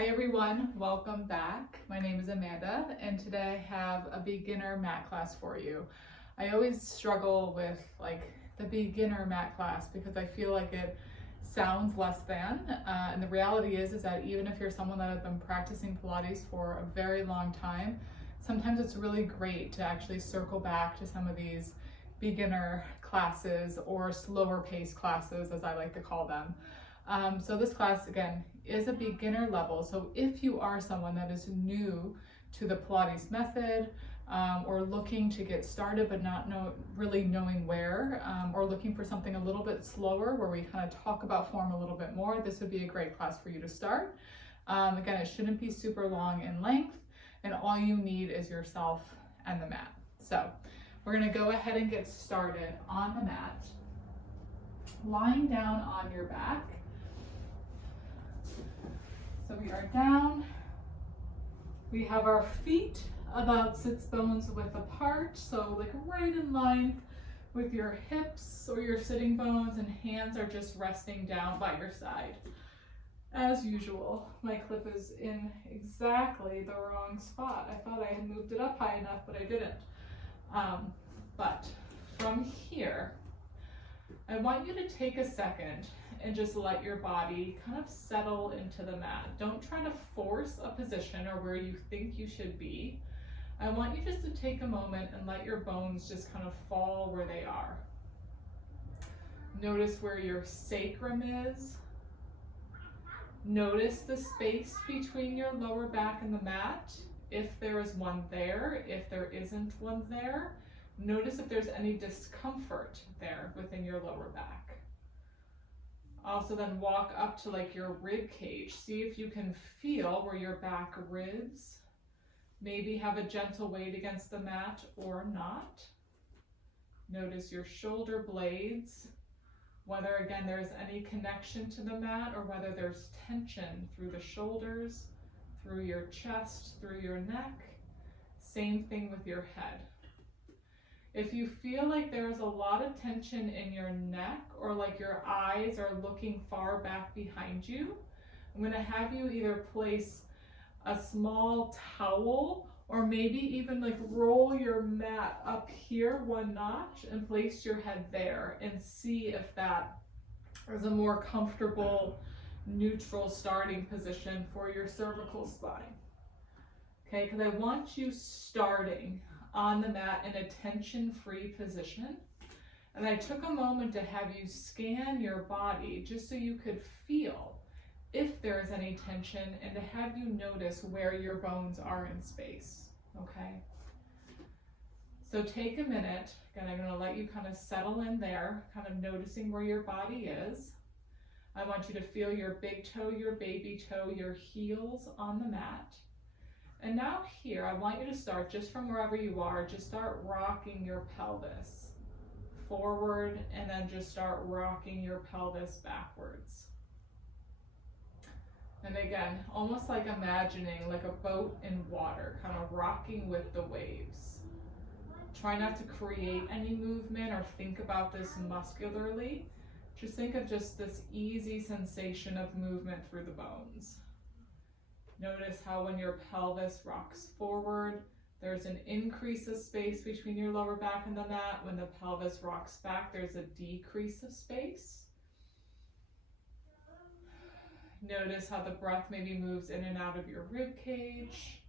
Hi everyone, welcome back. My name is Amanda and today I have a beginner mat class for you. I always struggle with the beginner mat class because I feel like it sounds less than, and the reality is that even if you're someone that has been practicing Pilates for a very long time, sometimes it's really great to actually circle back to some of these beginner classes or slower pace classes, as I like to call them. So this class, again, is a beginner level. So if you are someone that is new to the Pilates method, or looking to get started but not really knowing where, or looking for something a little bit slower where we kind of talk about form a little bit more, this would be a great class for you to start. Again, it shouldn't be super long in length, and all you need is yourself and the mat. So we're going to go ahead and get started on the mat, lying down on your back. So we are down, we have our feet about sits bones width apart, so like right in line with your hips or your sitting bones, and hands are just resting down by your side. As usual, my clip is in exactly the wrong spot. I thought I had moved it up high enough, but I didn't. But from here, I want you to take a second and just let your body kind of settle into the mat. Don't try to force a position or where you think you should be. I want you just to take a moment and let your bones just kind of fall where they are. Notice where your sacrum is. Notice the space between your lower back and the mat, if there is one there, if there isn't one there. Notice if there's any discomfort there within your lower back. Also then walk up to like your rib cage. See if you can feel where your back ribs maybe have a gentle weight against the mat or not. Notice your shoulder blades, whether again there's any connection to the mat or whether there's tension through the shoulders, through your chest, through your neck. Same thing with your head. If you feel like there's a lot of tension in your neck or like your eyes are looking far back behind you, I'm going to have you either place a small towel or maybe even like roll your mat up here one notch and place your head there and see if that is a more comfortable, neutral starting position for your cervical spine. Okay, because I want you starting on the mat in a tension-free position. And I took a moment to have you scan your body just so you could feel if there is any tension and to have you notice where your bones are in space, okay? So take a minute, again, I'm gonna let you kind of settle in there, kind of noticing where your body is. I want you to feel your big toe, your baby toe, your heels on the mat. And now here, I want you to start just from wherever you are, just start rocking your pelvis forward and then just start rocking your pelvis backwards. And again, almost like imagining like a boat in water, kind of rocking with the waves. Try not to create any movement or think about this muscularly. Just think of just this easy sensation of movement through the bones. Notice how when your pelvis rocks forward, there's an increase of space between your lower back and the mat. When the pelvis rocks back, there's a decrease of space. Notice how the breath maybe moves in and out of your rib cage.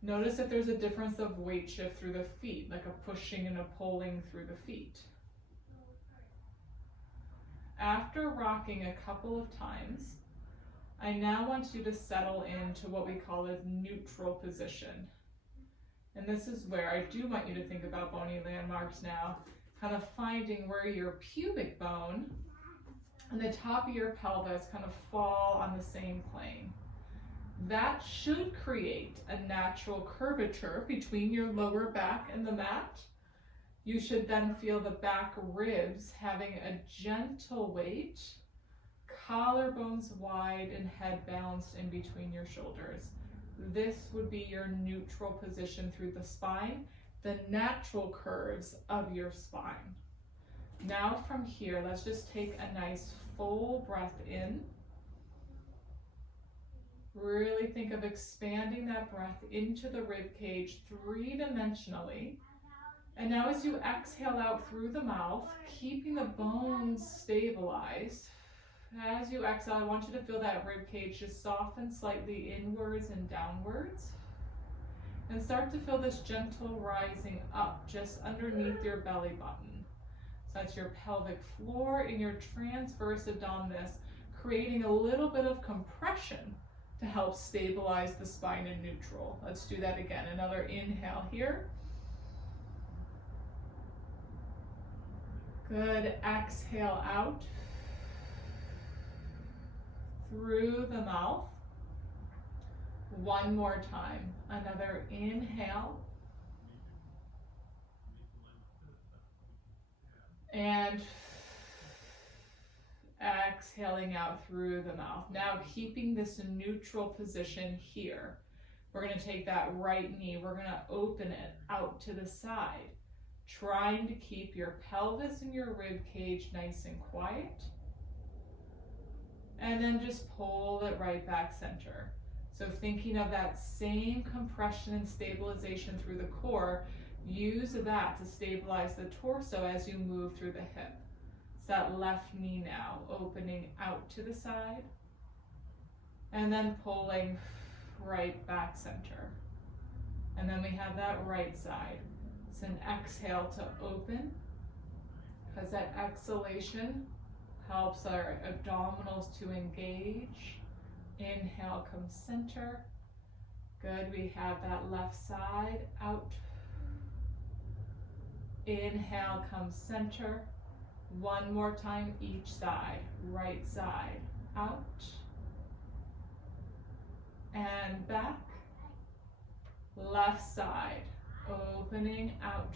Notice if there's a difference of weight shift through the feet, like a pushing and a pulling through the feet. After rocking a couple of times, I now want you to settle into what we call a neutral position. And this is where I do want you to think about bony landmarks now, kind of finding where your pubic bone and the top of your pelvis kind of fall on the same plane. That should create a natural curvature between your lower back and the mat. You should then feel the back ribs having a gentle weight, collarbones wide and head balanced in between your shoulders. This would be your neutral position through the spine, the natural curves of your spine. Now from here, let's just take a nice full breath in Really think of expanding that breath into the rib cage three-dimensionally. And now as you exhale out through the mouth, keeping the bones stabilized. As you exhale, I want you to feel that rib cage just soften slightly inwards and downwards. And start to feel this gentle rising up just underneath your belly button. So that's your pelvic floor and your transverse abdominis, creating a little bit of compression to help stabilize the spine in neutral. Let's do that again. Another inhale here. Good. Exhale out through the mouth. One more time. Another inhale. And exhaling out through the mouth. Now keeping this neutral position here. We're going to take that right knee. We're going to open it out to the side, trying to keep your pelvis and your rib cage nice and quiet. And then just pull it right back center. So thinking of that same compression and stabilization through the core, use that to stabilize the torso as you move through the hip. It's that left knee now, opening out to the side, and then pulling right back center. And then we have that right side. It's an exhale to open, because that exhalation helps our abdominals to engage. Inhale, come center. Good, we have that left side out. Inhale, come center. One more time each side. Right side out. And back. Left side, opening out.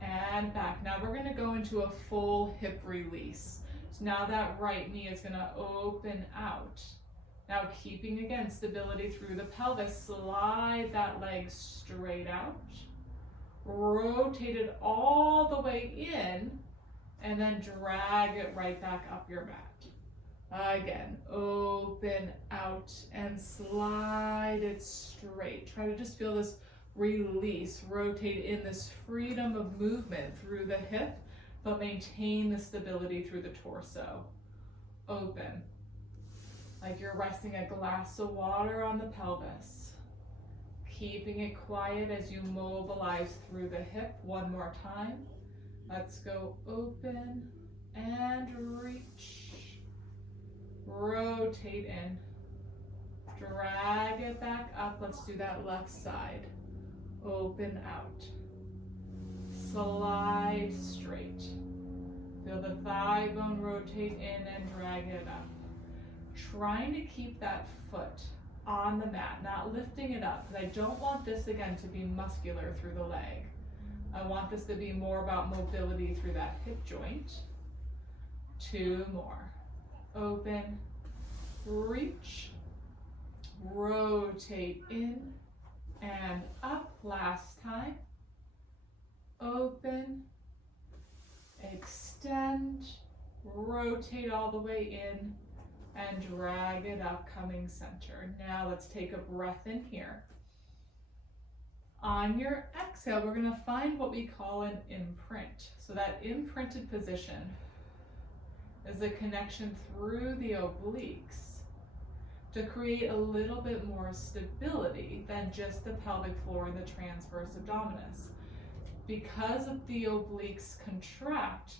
And back. Now we're going to go into a full hip release. So now that right knee is going to open out. Now keeping again stability through the pelvis, slide that leg straight out. Rotate it all the way in and then drag it right back up your mat. Again, open out and slide it straight. Try to just feel this release, rotate in this freedom of movement through the hip, but maintain the stability through the torso. Open, like you're resting a glass of water on the pelvis. Keeping it quiet as you mobilize through the hip. One more time. Let's go open and reach. Rotate in. Drag it back up. Let's do that left side. Open out. Slide straight. Feel the thigh bone rotate in and drag it up. Trying to keep that foot on the mat, not lifting it up, because I don't want this again to be muscular through the leg. I want this to be more about mobility through that hip joint. Two more. Open, reach, rotate in and up. Last time. Open, extend, rotate all the way in and drag it up, coming center. Now let's take a breath in here. On your exhale, we're going to find what we call an imprint. So that imprinted position is the connection through the obliques to create a little bit more stability than just the pelvic floor and the transverse abdominis. Because of the obliques contract,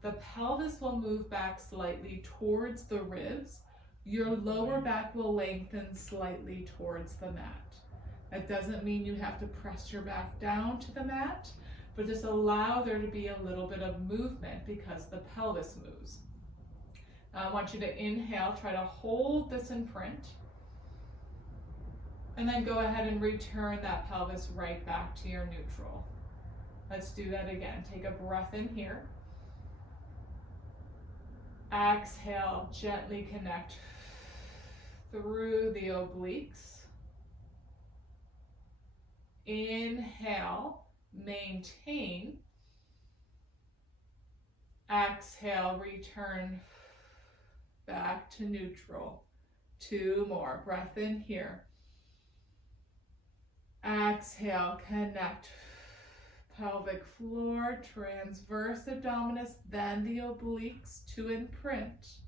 the pelvis will move back slightly towards the ribs. Your lower back will lengthen slightly towards the mat. That doesn't mean you have to press your back down to the mat, but just allow there to be a little bit of movement because the pelvis moves. Now I want you to inhale, try to hold this imprint, and then go ahead and return that pelvis right back to your neutral. Let's do that again. Take a breath in here. Exhale, gently connect through the obliques. Inhale, maintain. Exhale, return back to neutral. 2 more, breath in here. Exhale, connect. Pelvic floor, transverse abdominis, then the obliques to imprint.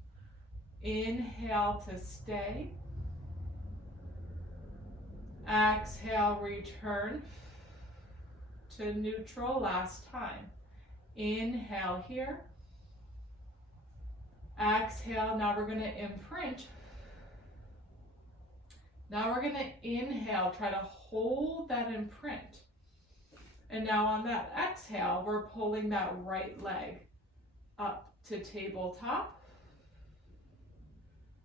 Inhale to stay. Exhale, return to neutral last time. Inhale here. Exhale, now we're going to imprint. Now we're going to inhale, try to hold that imprint. And now on that exhale, we're pulling that right leg up to tabletop.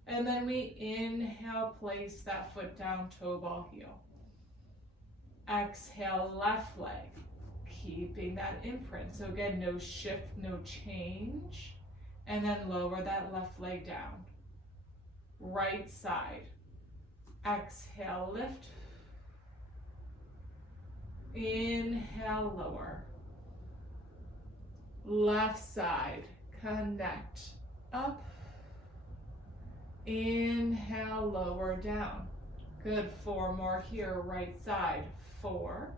And then we inhale, place that foot down, toe ball heel. Exhale, left leg, keeping that imprint. So again, no shift, no change. And then lower that left leg down. Right side. Exhale, lift. Inhale, lower. Left side, connect, up. Inhale, lower, down. Good, 4 more here, right side, 4.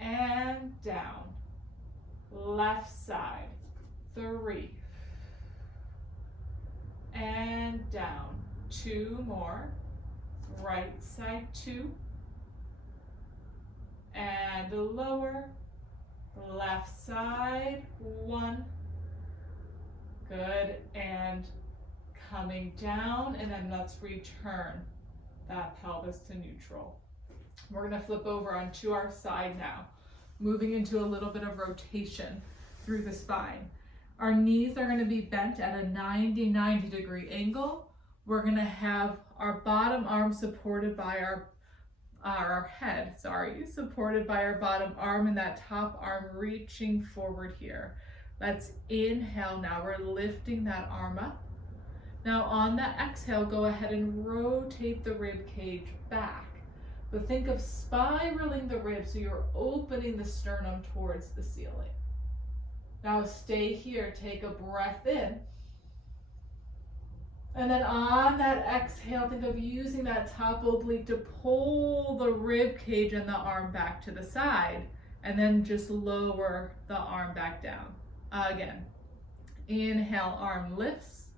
And down. Left side, 3. And down, 2 more. Right side, 2. And lower, left side, 1. Good, and coming down, and then let's return that pelvis to neutral. We're gonna flip over onto our side now, moving into a little bit of rotation through the spine. Our knees are gonna be bent at a 90 degree angle. We're gonna have our bottom arm supported by our head, supported by our bottom arm, and that top arm reaching forward here. Let's inhale now. We're lifting that arm up. Now on the exhale, go ahead and rotate the rib cage back. But think of spiraling the ribs so you're opening the sternum towards the ceiling. Now stay here, take a breath in. And then on that exhale, think of using that top oblique to pull the rib cage and the arm back to the side, and then just lower the arm back down. Again, inhale, arm lifts.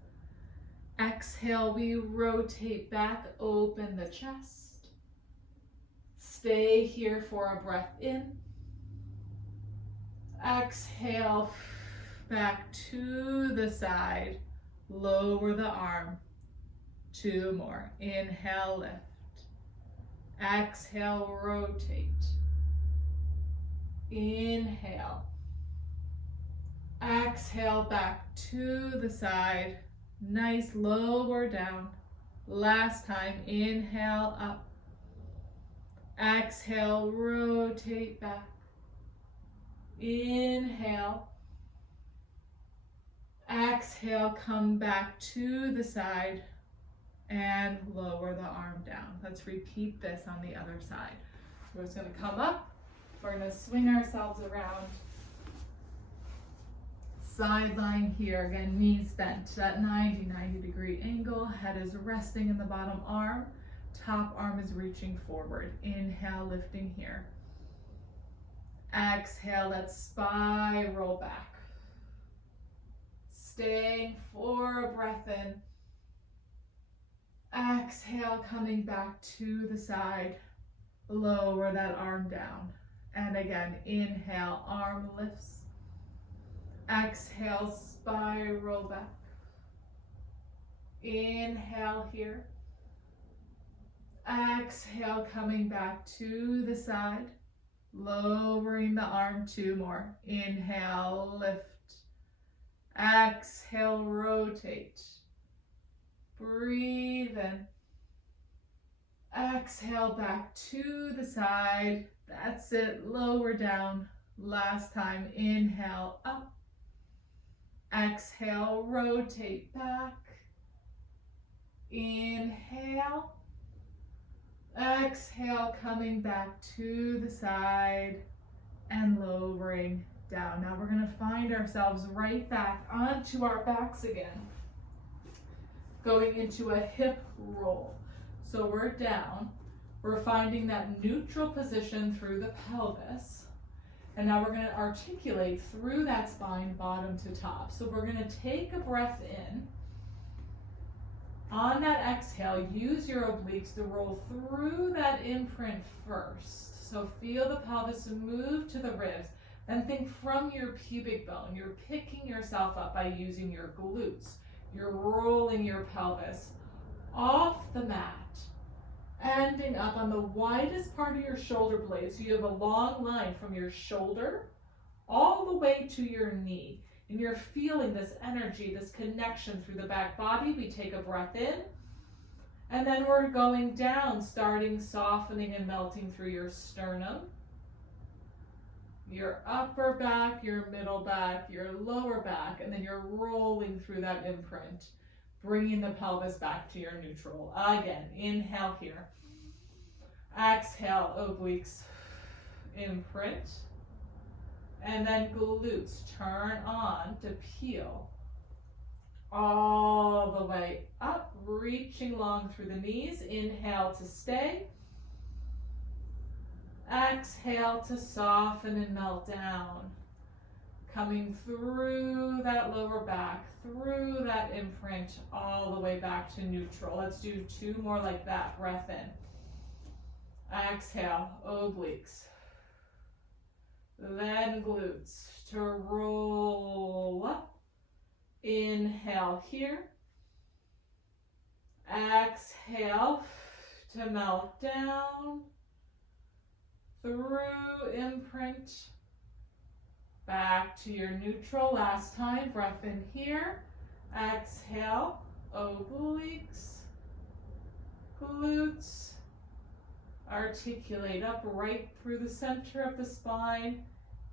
Exhale, we rotate back, open the chest. Stay here for a breath in. Exhale, back to the side. Lower the arm. 2 more. Inhale, lift. Exhale, rotate. Inhale. Exhale, back to the side. Nice, lower down. Last time, inhale, up. Exhale, rotate back. Inhale. Exhale, come back to the side and lower the arm down. Let's repeat this on the other side. We're just going to come up. We're going to swing ourselves around. Sideline here. Again, knees bent. That 90 degree angle. Head is resting in the bottom arm. Top arm is reaching forward. Inhale, lifting here. Exhale, let's spiral back. Staying for a breath in. Exhale, coming back to the side. Lower that arm down. And again, inhale, arm lifts. Exhale, spiral back. Inhale here. Exhale, coming back to the side. Lowering the arm, 2 more. Inhale, lift. Exhale, rotate. Breathe in. Exhale, back to the side. That's it. Lower down. Last time. Inhale, up. Exhale, rotate back. Inhale. Exhale, coming back to the side and lowering down. Now we're going to find ourselves right back onto our backs again. going into a hip roll. So we're down, we're finding that neutral position through the pelvis. And now we're gonna articulate through that spine, bottom to top. So we're gonna take a breath in. On that exhale, use your obliques to roll through that imprint first. So feel the pelvis move to the ribs. Then think from your pubic bone. You're picking yourself up by using your glutes. You're rolling your pelvis off the mat, ending up on the widest part of your shoulder blade. So you have a long line from your shoulder all the way to your knee. And you're feeling this energy, this connection through the back body. We take a breath in, and then we're going down, starting softening and melting through your sternum, your upper back, your middle back, your lower back, and then you're rolling through that imprint, bringing the pelvis back to your neutral. Again, inhale here. Exhale, obliques, imprint. And then glutes, turn on to peel all the way up, reaching long through the knees. Inhale to stay. Exhale to soften and melt down. Coming through that lower back, through that imprint, all the way back to neutral. Let's do 2 more like that. Breath in. Exhale, obliques. Then glutes to roll up. Inhale here. Exhale to melt down. Through imprint. Back to your neutral. Last time. Breath in here. Exhale. Obliques. Glutes. Articulate up right through the center of the spine,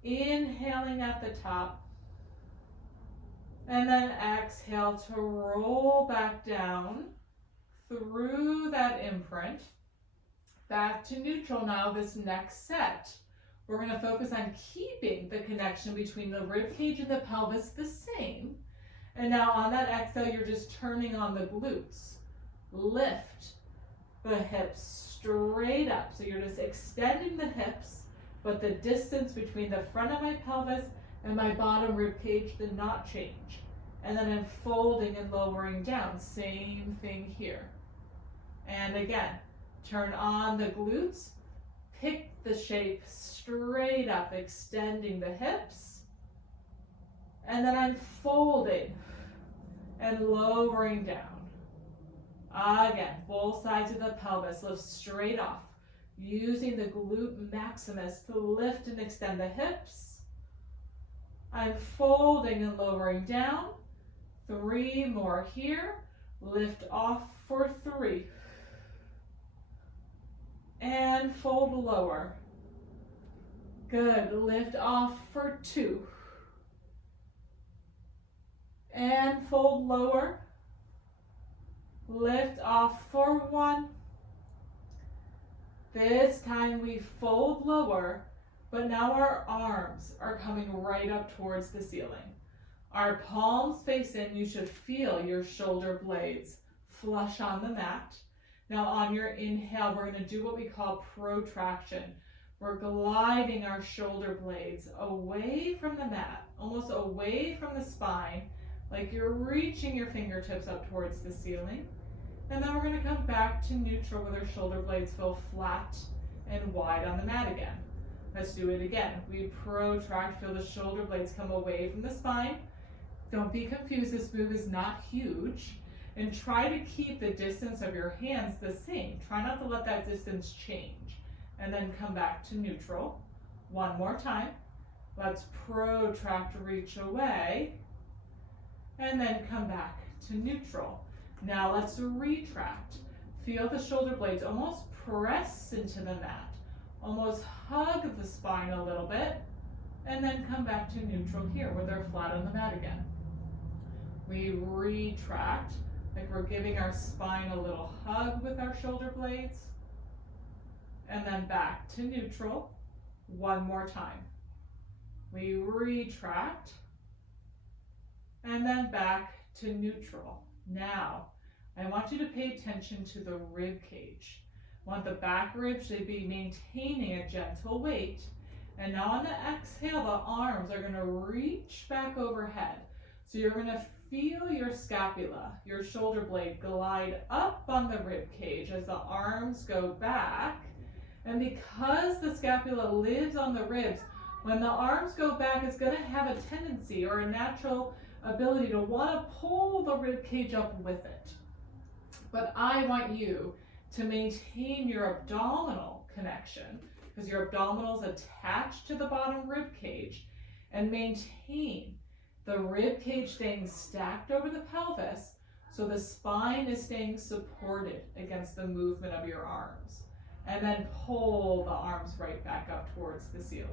inhaling at the top, and then exhale to roll back down through that imprint, back to neutral. Now this next set, we're going to focus on keeping the connection between the rib cage and the pelvis the same. And now on that exhale, you're just turning on the glutes. Lift the hips straight up. So you're just extending the hips, but the distance between the front of my pelvis and my bottom rib cage did not change. And then I'm folding and lowering down. Same thing here. And again, turn on the glutes, pick the shape straight up, extending the hips. And then I'm folding and lowering down. Again, both sides of the pelvis lift straight off, using the glute maximus to lift and extend the hips. I'm folding and lowering down. 3 more here. Lift off for 3. And fold lower. Good. Lift off for 2. And fold lower. Lift off for 1. This time we fold lower, but now our arms are coming right up towards the ceiling. Our palms face in. You should feel your shoulder blades flush on the mat. Now on your inhale, we're going to do what we call protraction. We're gliding our shoulder blades away from the mat, almost away from the spine, like you're reaching your fingertips up towards the ceiling. And then we're going to come back to neutral with our shoulder blades feel flat and wide on the mat again. Let's do it again. We protract, feel the shoulder blades come away from the spine. Don't be confused, this move is not huge. And try to keep the distance of your hands the same. Try not to let that distance change. And then come back to neutral. 1 more time. Let's protract, reach away. And then come back to neutral. Now let's retract. Feel the shoulder blades almost press into the mat. Almost hug the spine a little bit. And then come back to neutral here where they're flat on the mat again. We retract, like we're giving our spine a little hug with our shoulder blades. And then back to neutral. 1 more time. We retract. And then back to neutral. Now, I want you to pay attention to the rib cage. I want the back ribs to be maintaining a gentle weight. And now on the exhale, the arms are going to reach back overhead. So you're going to feel your scapula, your shoulder blade glide up on the rib cage as the arms go back. And because the scapula lives on the ribs, when the arms go back, it's going to have a tendency or a natural ability to want to pull the rib cage up with it. But I want you to maintain your abdominal connection, because your abdominals attached to the bottom rib cage, and maintain the rib cage staying stacked over the pelvis so the spine is staying supported against the movement of your arms. And then pull the arms right back up towards the ceiling.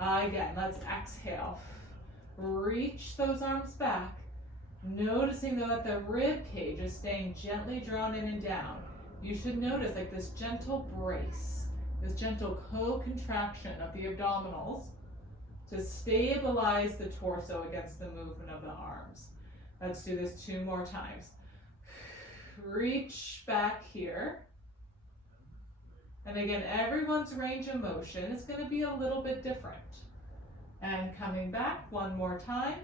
Again, let's exhale. Reach those arms back, noticing though that the rib cage is staying gently drawn in and down. You should notice like this gentle brace, this gentle co-contraction of the abdominals to stabilize the torso against the movement of the arms. Let's do this 2 more times. Reach back here. And again, everyone's range of motion is going to be a little bit different. And coming back 1 more time.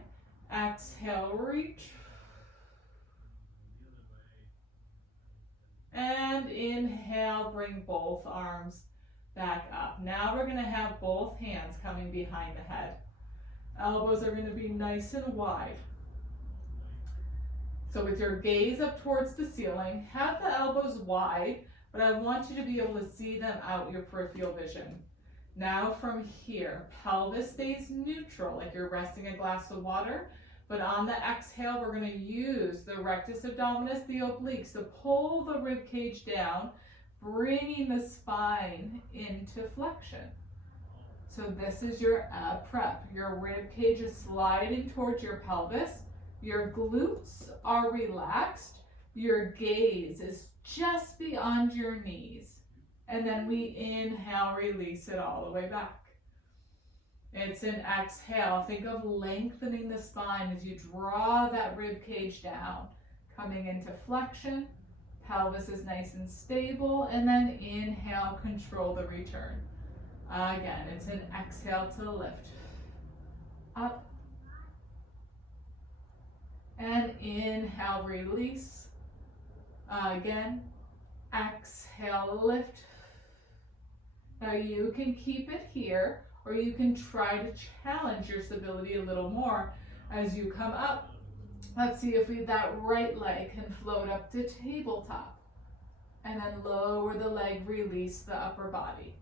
Exhale, reach. And inhale, bring both arms back up. Now we're going to have both hands coming behind the head. Elbows are going to be nice and wide. So with your gaze up towards the ceiling, have the elbows wide, but I want you to be able to see them out your peripheral vision. Now from here, pelvis stays neutral, like you're resting a glass of water, but on the exhale, we're going to use the rectus abdominis, the obliques, to pull the rib cage down, bringing the spine into flexion. So this is your prep. Your rib cage is sliding towards your pelvis. Your glutes are relaxed. Your gaze is just beyond your knees. And then we inhale, release it all the way back. It's an exhale. Think of lengthening the spine as you draw that rib cage down, coming into flexion. Pelvis is nice and stable, and then inhale, control the return. Again, it's an exhale to lift. Up. And inhale, release. Again, exhale, lift. Now you can keep it here, or you can try to challenge your stability a little more as you come up. Let's see if that right leg can float up to tabletop. And then lower the leg, release the upper body.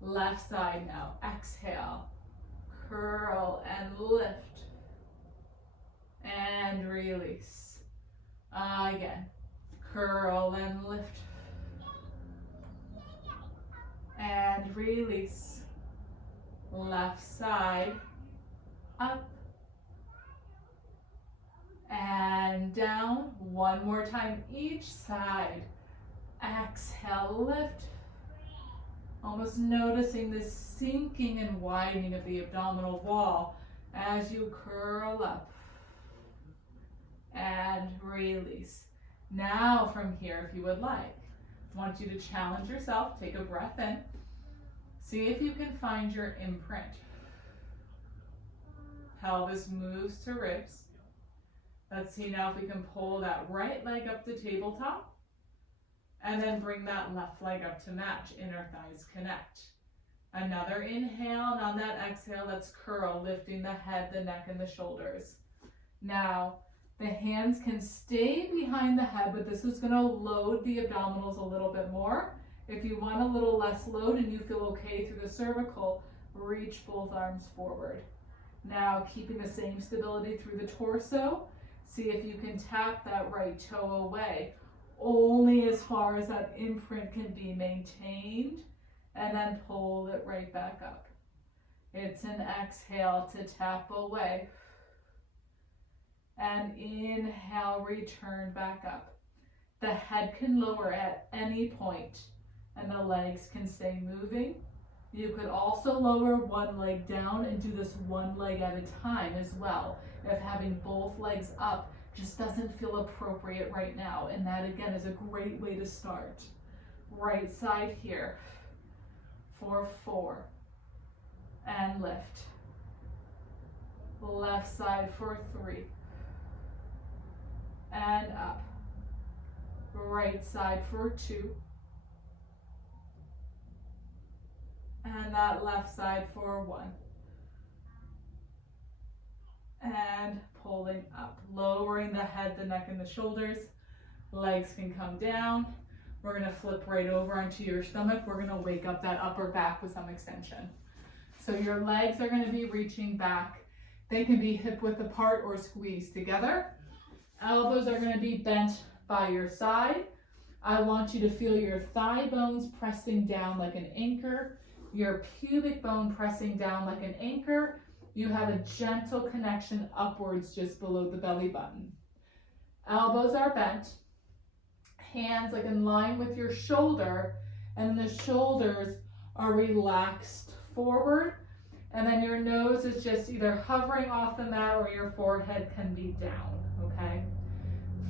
Left side now, exhale, curl and lift. And release. Again, curl and lift. And release. Left side, up. And down. 1 more time each side. Exhale, lift. Almost noticing this sinking and widening of the abdominal wall as you curl up. And release. Now from here, if you would like, I want you to challenge yourself. Take a breath in. See if you can find your imprint. Pelvis moves to ribs. Let's see now if we can pull that right leg up to tabletop. And then bring that left leg up to match. Inner thighs connect. Another inhale, and on that exhale, let's curl, lifting the head, the neck, and the shoulders. Now, the hands can stay behind the head, but this is going to load the abdominals a little bit more. If you want a little less load and you feel okay through the cervical, reach both arms forward. Now, keeping the same stability through the torso, see if you can tap that right toe away, only as far as that imprint can be maintained, and then pull it right back up. It's an exhale to tap away. And inhale, return back up. The head can lower at any point, and the legs can stay moving. You could also lower one leg down and do this one leg at a time as well. If having both legs up just doesn't feel appropriate right now. And that again is a great way to start. Right side here for 4 and lift. Left side for 3 and up. Right side for 2 and that left side for 1 and pulling up, lowering the head, the neck, and the shoulders. Legs can come down. We're going to flip right over onto your stomach. We're going to wake up that upper back with some extension. So your legs are going to be reaching back. They can be hip width apart or squeezed together. Elbows are going to be bent by your side. I want you to feel your thigh bones pressing down like an anchor, your pubic bone pressing down like an anchor. You have a gentle connection upwards just below the belly button. Elbows are bent, hands like in line with your shoulder, and the shoulders are relaxed forward, and then your nose is just either hovering off the mat or your forehead can be down, okay?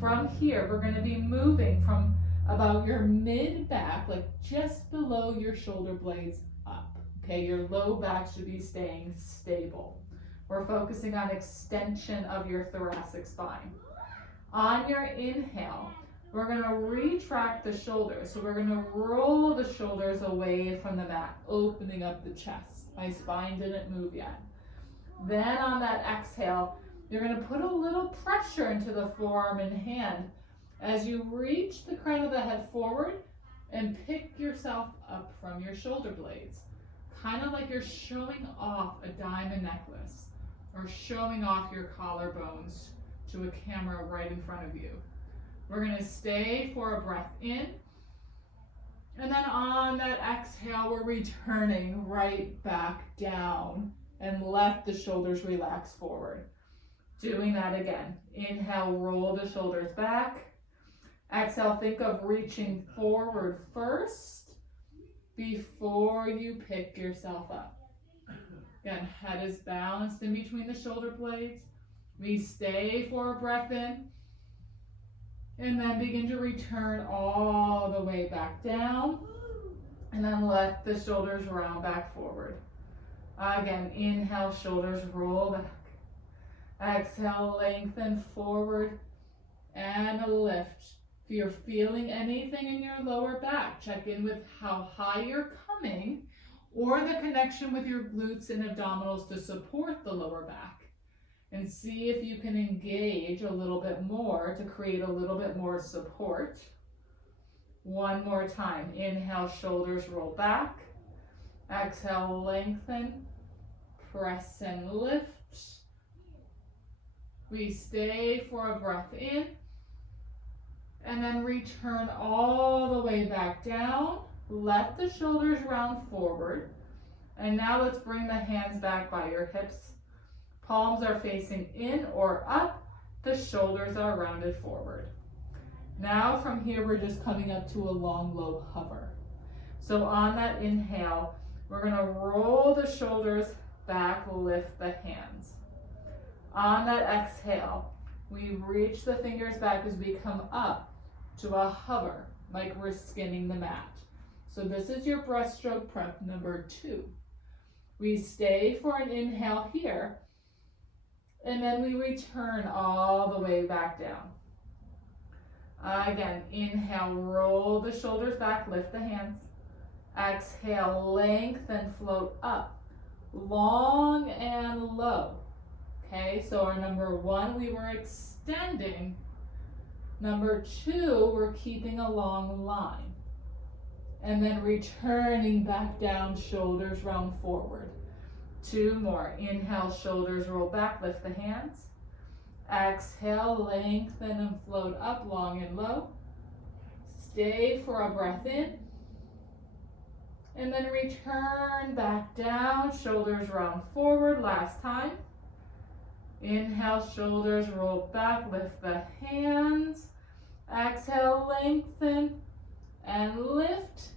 From here, we're going to be moving from about your mid back, like just below your shoulder blades up, okay? Your low back should be staying stable. We're focusing on extension of your thoracic spine. On your inhale, we're going to retract the shoulders. So we're going to roll the shoulders away from the mat, opening up the chest. My spine didn't move yet. Then on that exhale, you're going to put a little pressure into the forearm and hand as you reach the crown of the head forward and pick yourself up from your shoulder blades. Kind of like you're showing off a diamond necklace or showing off your collarbones to a camera right in front of you. We're going to stay for a breath in. And then on that exhale, we're returning right back down and let the shoulders relax forward. Doing that again. Inhale, roll the shoulders back. Exhale, think of reaching forward first before you pick yourself up. Again, head is balanced in between the shoulder blades. We stay for a breath in. And then begin to return all the way back down. And then let the shoulders round back forward. Again, inhale, shoulders roll back. Exhale, lengthen forward and lift. If you're feeling anything in your lower back, check in with how high you're coming or the connection with your glutes and abdominals to support the lower back. And see if you can engage a little bit more to create a little bit more support. One more time. Inhale, shoulders roll back. Exhale, lengthen. Press and lift. We stay for a breath in. And then return all the way back down. Let the shoulders round forward. And now let's bring the hands back by your hips. Palms are facing in or up. The shoulders are rounded forward. Now from here, we're just coming up to a long, low hover. So on that inhale, we're going to roll the shoulders back, lift the hands. On that exhale, we reach the fingers back as we come up to a hover, like we're skimming the mat. So this is your breaststroke prep number 2. We stay for an inhale here. And then we return all the way back down. Again, inhale, roll the shoulders back, lift the hands. Exhale, lengthen, float up, long and low. Okay, so our number 1, we were extending. Number 2, we're keeping a long line. And then returning back down, shoulders round forward. 2 more. Inhale, shoulders roll back, lift the hands. Exhale, lengthen and float up, long and low. Stay for a breath in. And then return back down, shoulders round forward. Last time. Inhale, shoulders roll back, lift the hands. Exhale, lengthen and lift.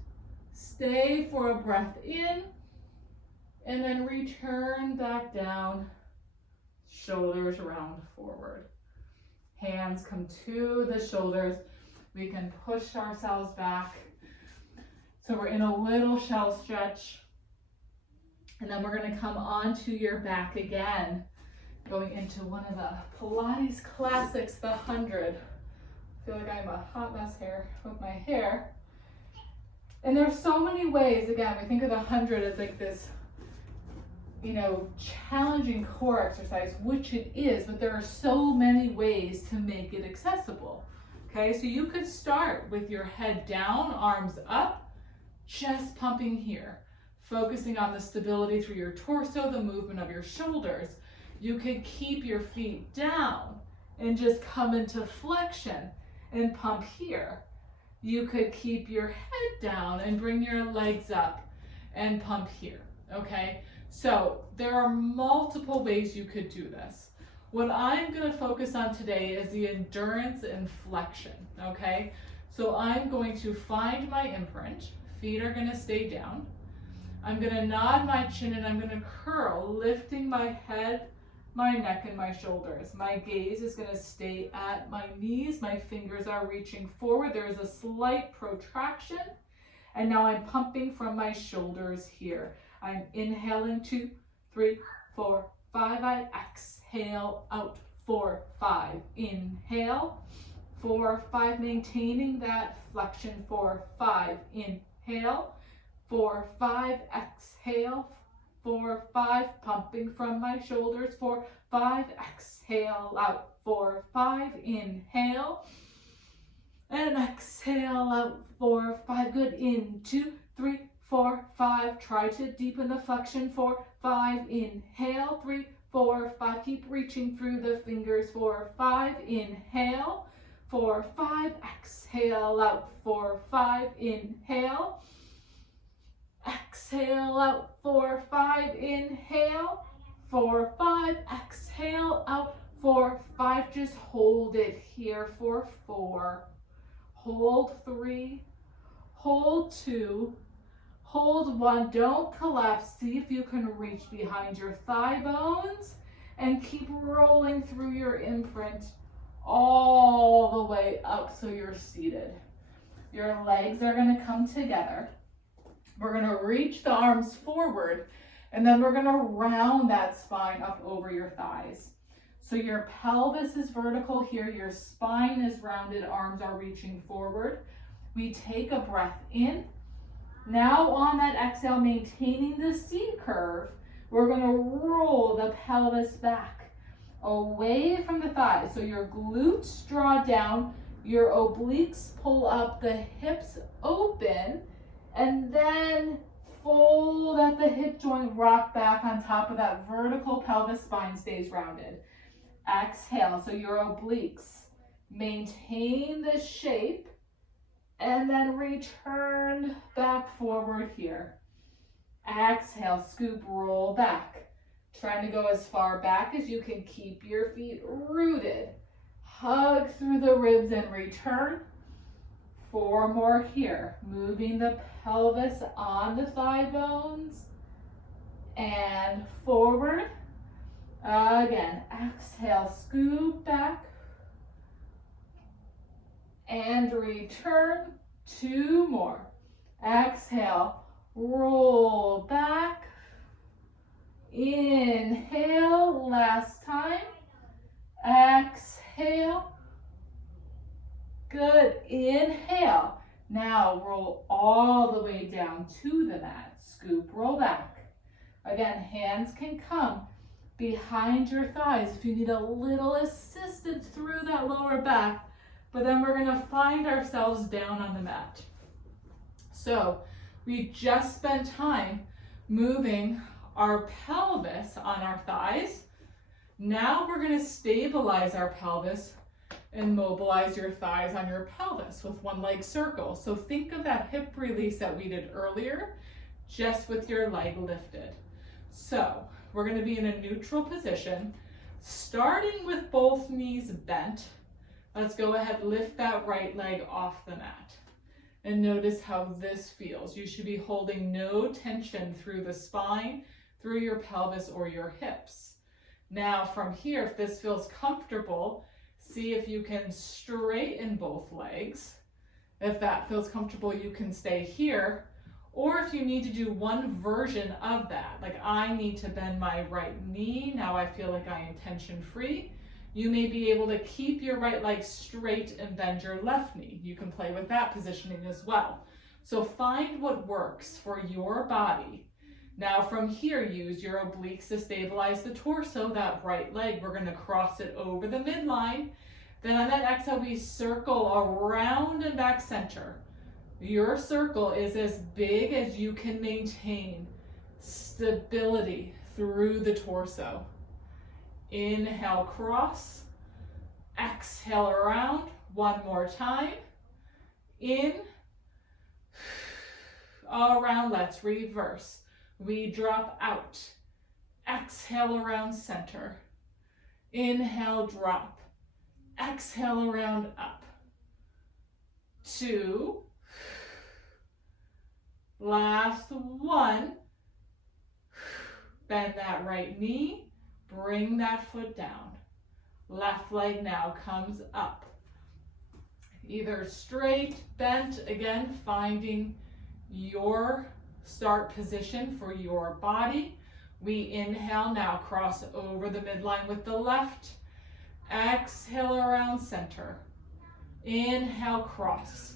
Stay for a breath in. And then return back down, shoulders round forward. Hands come to the shoulders. We can push ourselves back. So we're in a little shell stretch. And then we're going to come onto your back again, going into one of the Pilates classics, the 100. I feel like I'm a hot mess here with my hair. And there's so many ways, again, we think of the 100 as like this, you know, challenging core exercise, which it is, but there are so many ways to make it accessible. Okay, so you could start with your head down, arms up, just pumping here, focusing on the stability through your torso, the movement of your shoulders. You could keep your feet down and just come into flexion and pump here. You could keep your head down and bring your legs up and pump here, okay? So there are multiple ways you could do this. What I'm gonna focus on today is the endurance and flexion, okay? So I'm going to find my imprint, feet are gonna stay down. I'm gonna nod my chin and I'm gonna curl, lifting my head, my neck, and my shoulders. My gaze is gonna stay at my knees. My fingers are reaching forward. There is a slight protraction. And now I'm pumping from my shoulders here. I'm inhaling 2, 3, 4, 5. I exhale out 4, 5. Inhale, 4, 5. Maintaining that flexion, 4, 5. Inhale, 4, 5. Exhale, 4, 5, pumping from my shoulders, 4, 5, exhale out, 4, 5, inhale, and exhale out, 4, 5, good, in, 2, 3, 4, 5, try to deepen the flexion, 4, 5, inhale, 3, 4, 5, keep reaching through the fingers, 4, 5, inhale, 4, 5, exhale out, 4, 5, inhale, exhale out, 4, 5, inhale, 4, 5, exhale out, 4, 5, just hold it here for 4, hold 3, hold 2, hold 1, don't collapse, see if you can reach behind your thigh bones, and keep rolling through your imprint all the way up so you're seated. Your legs are gonna come together. We're gonna reach the arms forward, and then we're gonna round that spine up over your thighs. So your pelvis is vertical here, your spine is rounded, arms are reaching forward. We take a breath in. Now on that exhale, maintaining the C curve, we're gonna roll the pelvis back, away from the thighs. So your glutes draw down, your obliques pull up, the hips open, and then fold at the hip joint, rock back on top of that vertical pelvis, spine stays rounded. Exhale, so your obliques maintain the shape, and then return back forward here. Exhale, scoop, roll back. Trying to go as far back as you can, keep your feet rooted. Hug through the ribs and return. 4 more here, moving the pelvis on the thigh bones and forward. Again, exhale, scoop back and return. 2 more. Exhale, roll back. Inhale, last time. Exhale. Good, inhale. Now roll all the way down to the mat. Scoop, roll back. Again, hands can come behind your thighs if you need a little assistance through that lower back, but then we're gonna find ourselves down on the mat. So we just spent time moving our pelvis on our thighs. Now we're gonna stabilize our pelvis and mobilize your thighs on your pelvis with one leg circle. So think of that hip release that we did earlier, just with your leg lifted. So we're gonna be in a neutral position, starting with both knees bent. Let's go ahead, lift that right leg off the mat. And notice how this feels. You should be holding no tension through the spine, through your pelvis or your hips. Now from here, if this feels comfortable, See if you can straighten both legs. If that feels comfortable, you can stay here. Or if you need to do one version of that, like I need to bend my right knee, now I feel like I am tension free. You may be able to keep your right leg straight and bend your left knee. You can play with that positioning as well. So find what works for your body. Now from here, use your obliques to stabilize the torso. That right leg, we're gonna cross it over the midline. Then on that exhale, we circle around and back center. Your circle is as big as you can maintain stability through the torso. Inhale, cross. Exhale, around. One more time. In. Around, let's reverse. We drop out. Exhale, around center. Inhale, drop. Exhale, around, up. 2. Last 1. Bend that right knee. Bring that foot down. Left leg now comes up. Either straight, bent, again, finding your start position for your body. We inhale, now cross over the midline with the left. Exhale, around center. Inhale, cross.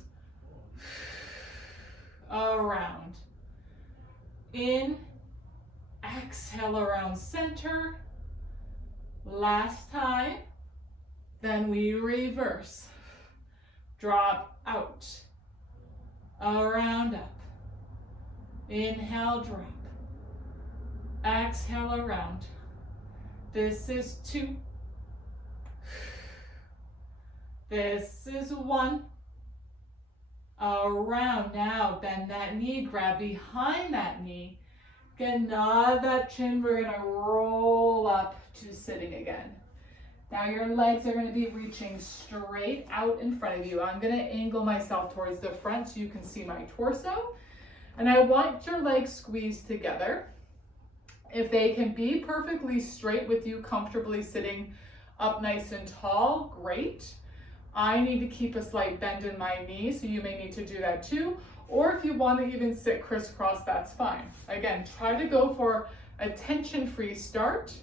Around. In. Exhale, around center. Last time. Then we reverse. Drop out. Around, up. Inhale, drop. Exhale, around. This is 2. This is 1. Around. Now bend that knee, grab behind that knee. Again, nod that chin. We're going to roll up to sitting again. Now your legs are going to be reaching straight out in front of you. I'm going to angle myself towards the front so you can see my torso. And I want your legs squeezed together. If they can be perfectly straight with you comfortably sitting up nice and tall, great. I need to keep a slight bend in my knee, so you may need to do that too. Or if you want to even sit crisscross, that's fine. Again, try to go for a tension-free start.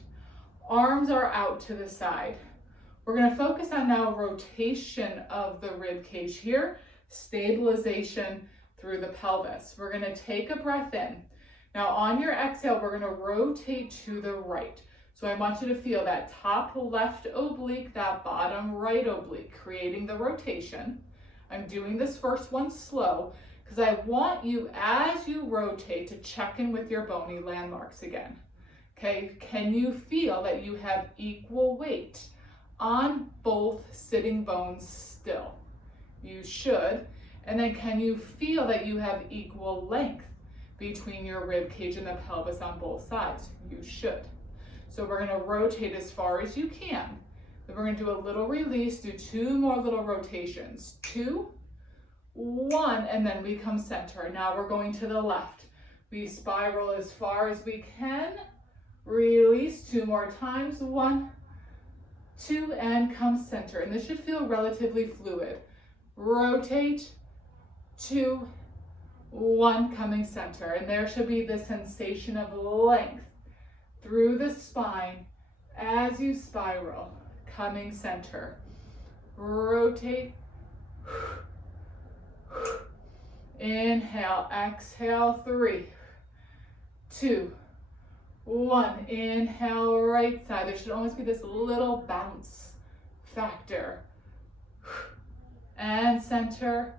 Arms are out to the side. We're going to focus on now rotation of the rib cage here, stabilization through the pelvis. We're going to take a breath in. Now on your exhale, we're going to rotate to the right. So I want you to feel that top left oblique, that bottom right oblique, creating the rotation. I'm doing this first one slow because I want you, as you rotate, to check in with your bony landmarks again. Okay, can you feel that you have equal weight on both sitting bones still? You should. And then can you feel that you have equal length between your rib cage and the pelvis on both sides? You should. So we're going to rotate as far as you can. Then we're going to do a little release, do 2 more little rotations. 2, 1, and then we come center. Now we're going to the left. We spiral as far as we can. Release 2 more times. 1, 2, and come center. And this should feel relatively fluid. Rotate, 2, 1, coming center. And there should be the sensation of length through the spine as you spiral, coming center. Rotate. Inhale, exhale, 3, 2, 1. Inhale, right side. There should almost be this little bounce factor. And center,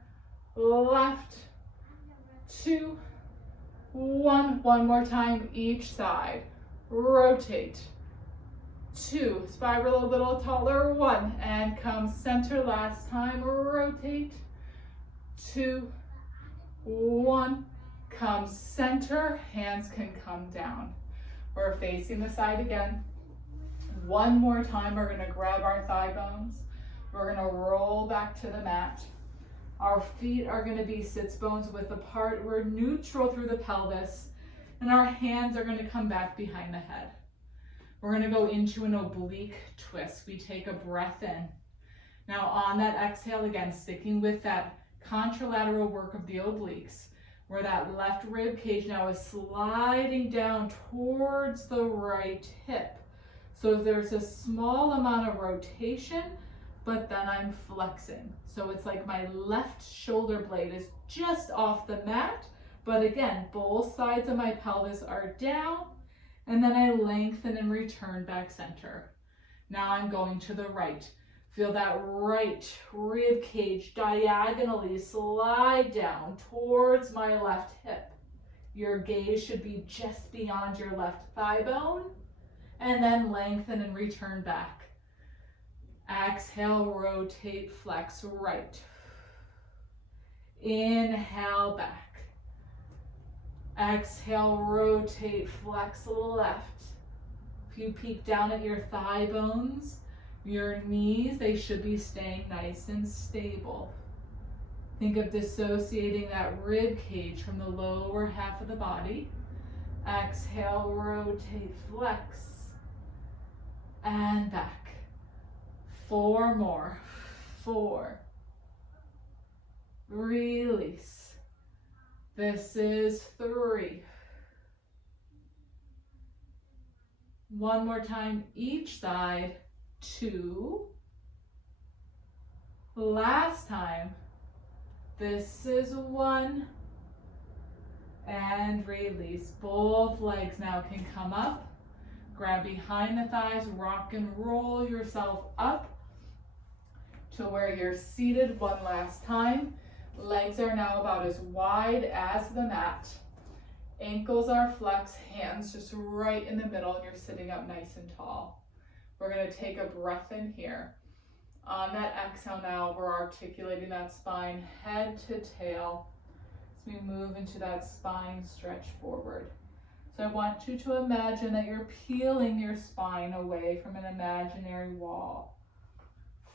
left, 2, 1. One more time, each side. Rotate. 2, spiral a little taller. 1, and come center. Last time, rotate. 2, 1, come center. Hands can come down. We're facing the side again. One more time, we're gonna grab our thigh bones. We're gonna roll back to the mat. Our feet are gonna be sits bones width apart. We're neutral through the pelvis, and our hands are gonna come back behind the head. We're gonna go into an oblique twist. We take a breath in. Now on that exhale, again, sticking with that contralateral work of the obliques, where that left rib cage now is sliding down towards the right hip. So there's a small amount of rotation, but then I'm flexing. So it's like my left shoulder blade is just off the mat, but again, both sides of my pelvis are down, and then I lengthen and return back center. Now I'm going to the right. Feel that right rib cage diagonally slide down towards my left hip. Your gaze should be just beyond your left thigh bone, and then lengthen and return back. Exhale, rotate, flex right. Inhale, back. Exhale, rotate, flex left. If you peek down at your thigh bones, your knees, they should be staying nice and stable. Think of dissociating that rib cage from the lower half of the body. Exhale, rotate, flex, and back. 4 more. 4. Release. This is 3. One more time each side. 2. Last time. This is 1. And release. Both legs now can come up. Grab behind the thighs, rock and roll yourself up to where you're seated one last time. Legs are now about as wide as the mat. Ankles are flexed, hands just right in the middle, and you're sitting up nice and tall. We're going to take a breath in here. On that exhale now, we're articulating that spine head to tail as we move into that spine stretch forward. So I want you to imagine that you're peeling your spine away from an imaginary wall.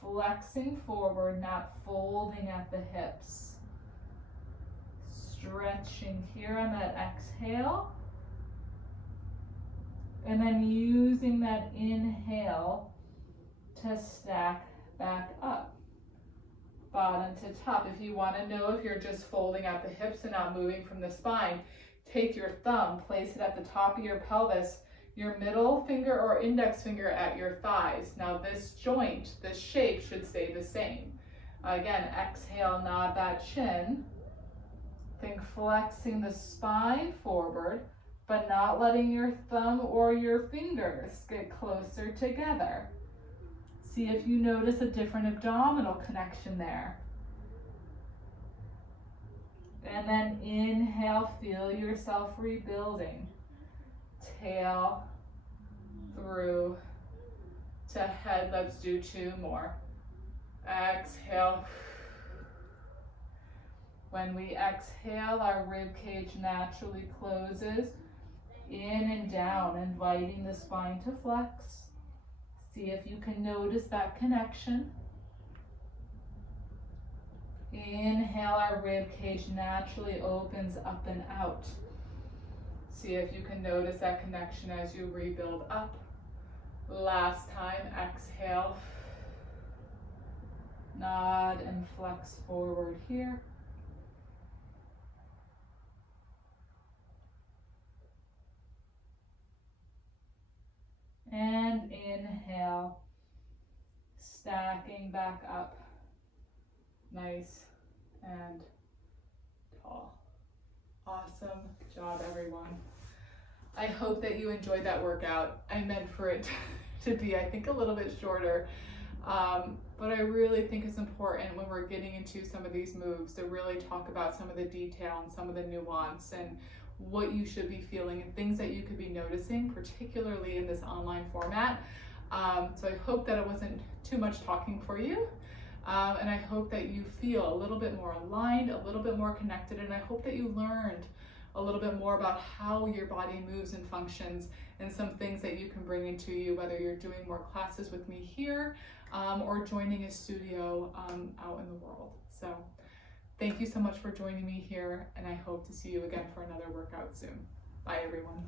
Flexing forward, not folding at the hips. Stretching here on that exhale. And then using that inhale to stack back up. Bottom to top. If you want to know if you're just folding at the hips and not moving from the spine, take your thumb, place it at the top of your pelvis, your middle finger or index finger at your thighs. Now this joint, this shape should stay the same. Again, exhale, nod that chin. Think flexing the spine forward, but not letting your thumb or your fingers get closer together. See if you notice a different abdominal connection there. And then inhale, feel yourself rebuilding. Tail through to head. Let's do 2 more. Exhale. When we exhale, our rib cage naturally closes in and down, inviting the spine to flex. See if you can notice that connection. Inhale, our rib cage naturally opens up and out. See if you can notice that connection as you rebuild up. Last time, exhale. Nod and flex forward here. And inhale, stacking back up. Nice and tall. Awesome job, everyone. I hope that you enjoyed that workout. I meant for it to be, I think, a little bit shorter. But I really think it's important when we're getting into some of these moves to really talk about some of the detail and some of the nuance and what you should be feeling and things that you could be noticing, particularly in this online format. So I hope that it wasn't too much talking for you. And I hope that you feel a little bit more aligned, a little bit more connected, and I hope that you learned a little bit more about how your body moves and functions and some things that you can bring into you, whether you're doing more classes with me here or joining a studio out in the world. So thank you so much for joining me here, and I hope to see you again for another workout soon. Bye, everyone.